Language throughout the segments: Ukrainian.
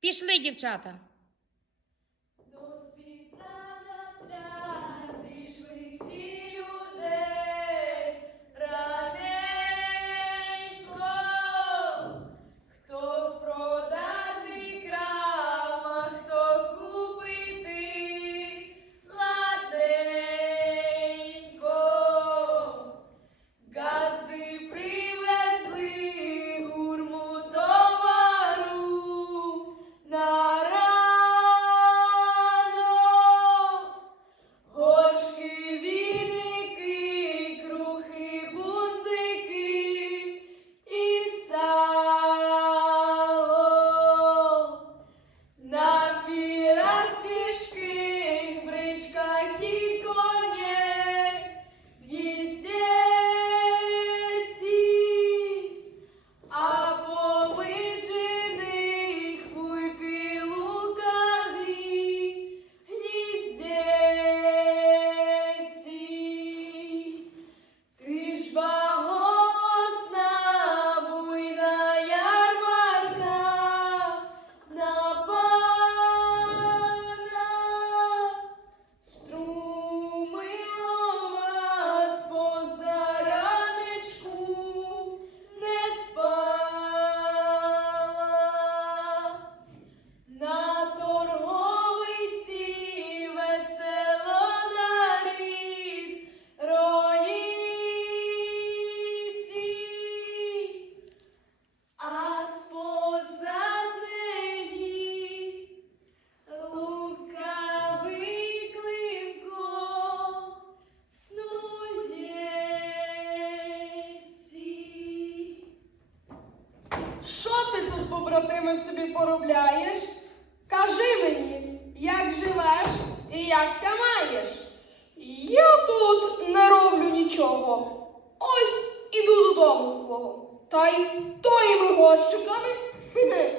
Пішли, дівчата. Ти тут, собі поробляєш? Кажи мені, як живеш і як ся маєш? Я тут не роблю нічого. Ось іду додому свого. Та й з тоїми горщиками,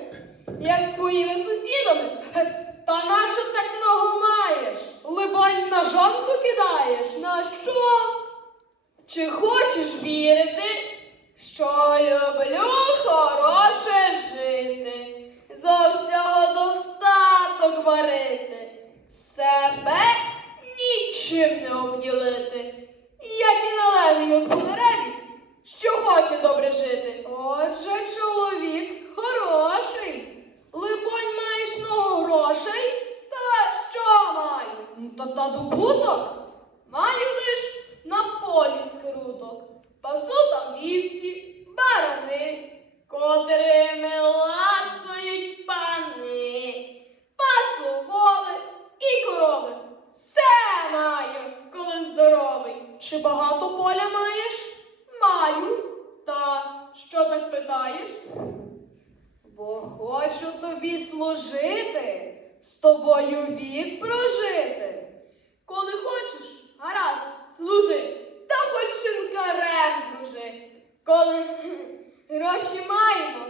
як своїми сусідами. Та нащо так много маєш? Либонь на жонку кидаєш? На що? Чи хочеш вірити, що люблю хороше жити, зо всього достаток варити, себе нічим не обділити, як і належить господареві, що хоче добре жити. Отже, чоловік хороший. Либонь, маєш много грошей? Та що маю? Ну, Та та добуток. Маю лиш на полі скруток. Пасу там вівці, барани, котрими ласують пани. Пасу воли і корови. Все маю, коли здоровий. Чи багато поля маєш? Маю. Та що так питаєш? Бо хочу тобі служити, з тобою вік прожити. Коли хочеш, гаразд, служи, та хоч шинкарем дружи. Коли гроші маємо,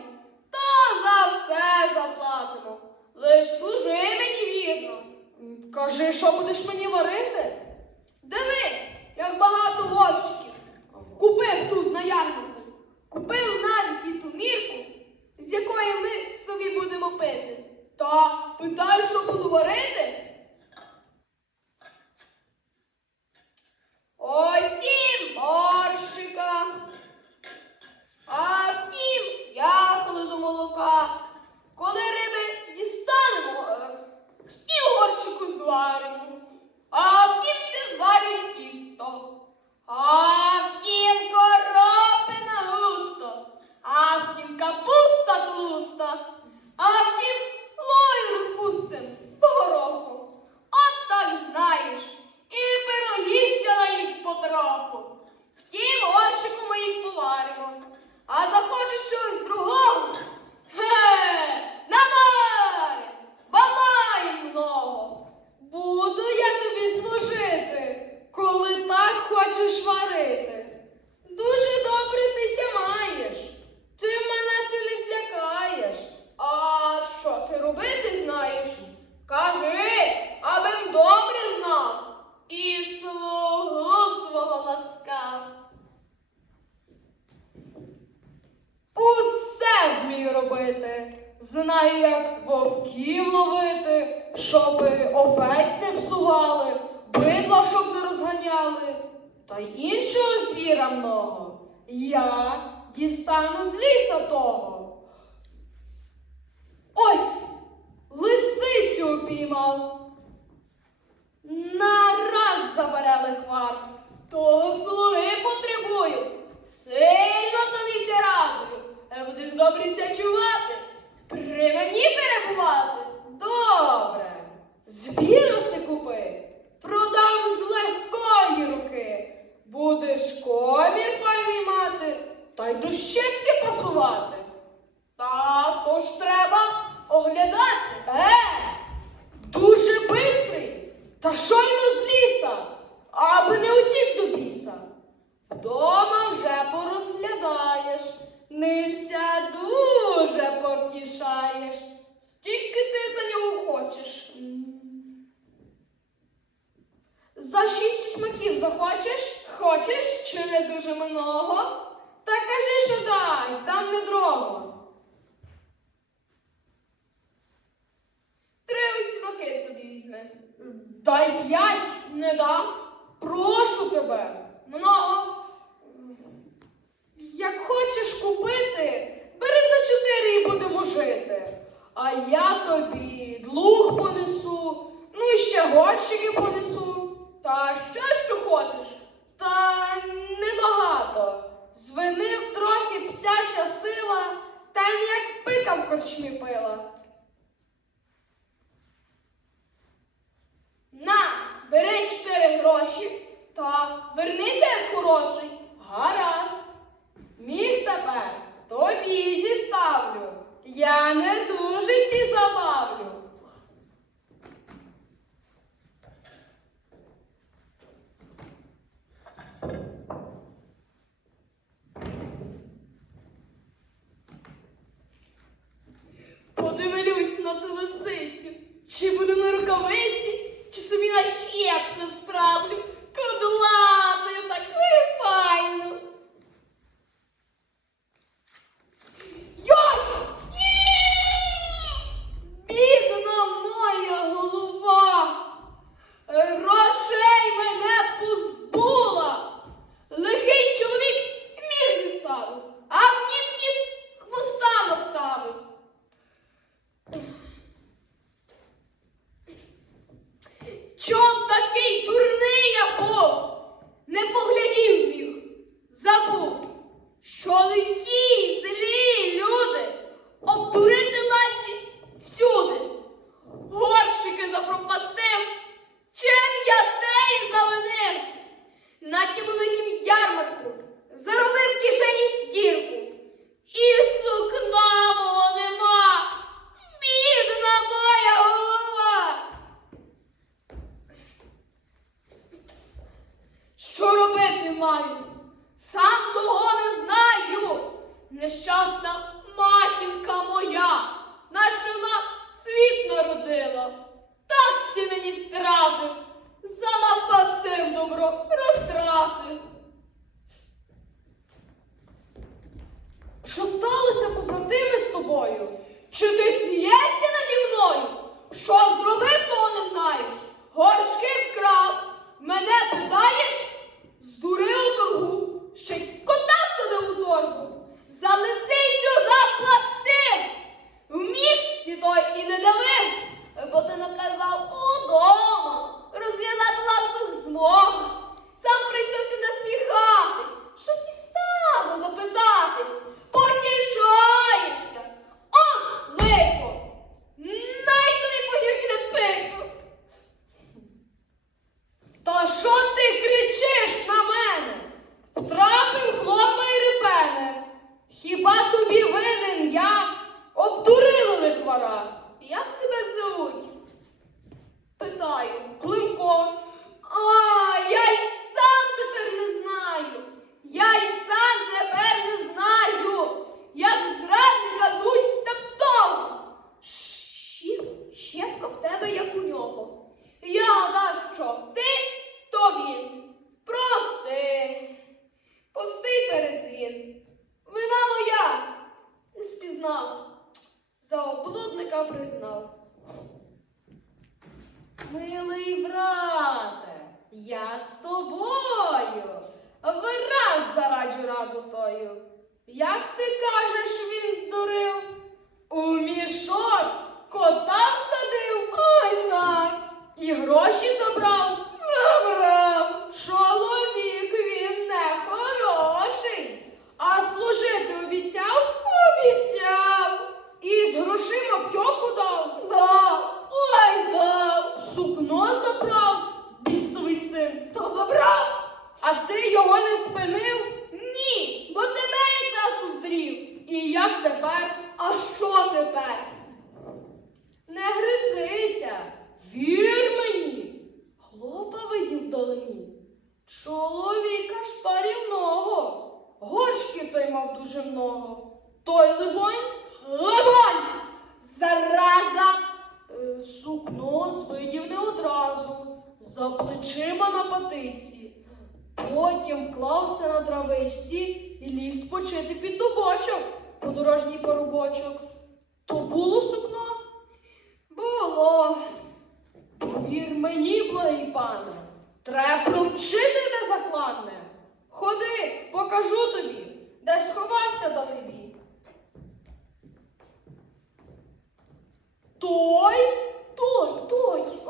то за все заплатимо. Лиш служи мені вірно. Кажи, що будеш мені варити? Диви, як багато горщиків. Купив тут на ярмарку. Купив навіть і ту мірку, з якої ми собі будемо пити. Та питаю, що буду варити? Ось тім борщика. А втім, яхали до молока. Коли риби дістанемо, е, втім горщику зваримо. А втім це зварить тісто. А втім коропи на густо. А втім капуста тлуста. А втім лою розпустим по гороху. От так знаєш. І пирогівся наїж потроху. Втім, горщику ми їх поваримо. А захочеш чогось другого? Ге, намай! Бо маємо много. Буду я тобі служити, коли так хочеш варити. Дуже добре ти ся маєш. Ти мене ти не злякаєш. А що ти робити знаєш? Кажи, абим добре знав. І слугу свого ласкав. Знаю, як вовків ловити, щоб овець не псували, бидла, щоб не розганяли. Та й іншого звіра много. Я дістану з ліса того. Ось лисицю упіймав. Нараз забере лихвар. Того слуги потребую. Сильно тобі радую. Будеш добре ся чувати. При мені перебувати. Добре, збір си купи, продам з легкої руки. Будеш комір файний мати, та й до пасувати. Та ж треба оглядати. Е, дуже бистрий, та щойно з ліса, аби не утік до біса. Вдома вже порозглядаєш, нимся дуже повтішаєш. Скільки ти за нього хочеш? За шість смаків захочеш? Чи не? Та кажи, що дасть, дам не дрова. Три осьмаки собі візьми. Дай п'ять, Не дам. прошу тебе. Много. Як хочеш купити, бери за чотири і будемо жити. А я тобі длуг понесу, ну і ще горщики понесу. Та ще що хочеш? Та небагато. Звинив трохи псяча сила, та й як пика в корчмі пила. На, бери чотири гроші та вернися як хороший. Гаразд. Міг тепер тобі зіставлю. Я не дуже сі забавлю. Подивлюсь на ту лисицю. Чи буду на рукавиці, чи собі на щепку справлю. Кудлатою, такою файну. Бідна моя голова! В тебе, як у нього. Я гадав, що полиці. Потім вклався на травичці і ліг спочити під дубочок подорожній парубочок. То було сукно? Було. Повір мені, благий пане, треба провчити незахланне. Ходи, покажу тобі, де сховався далебі. Той, той, той.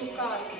шукати.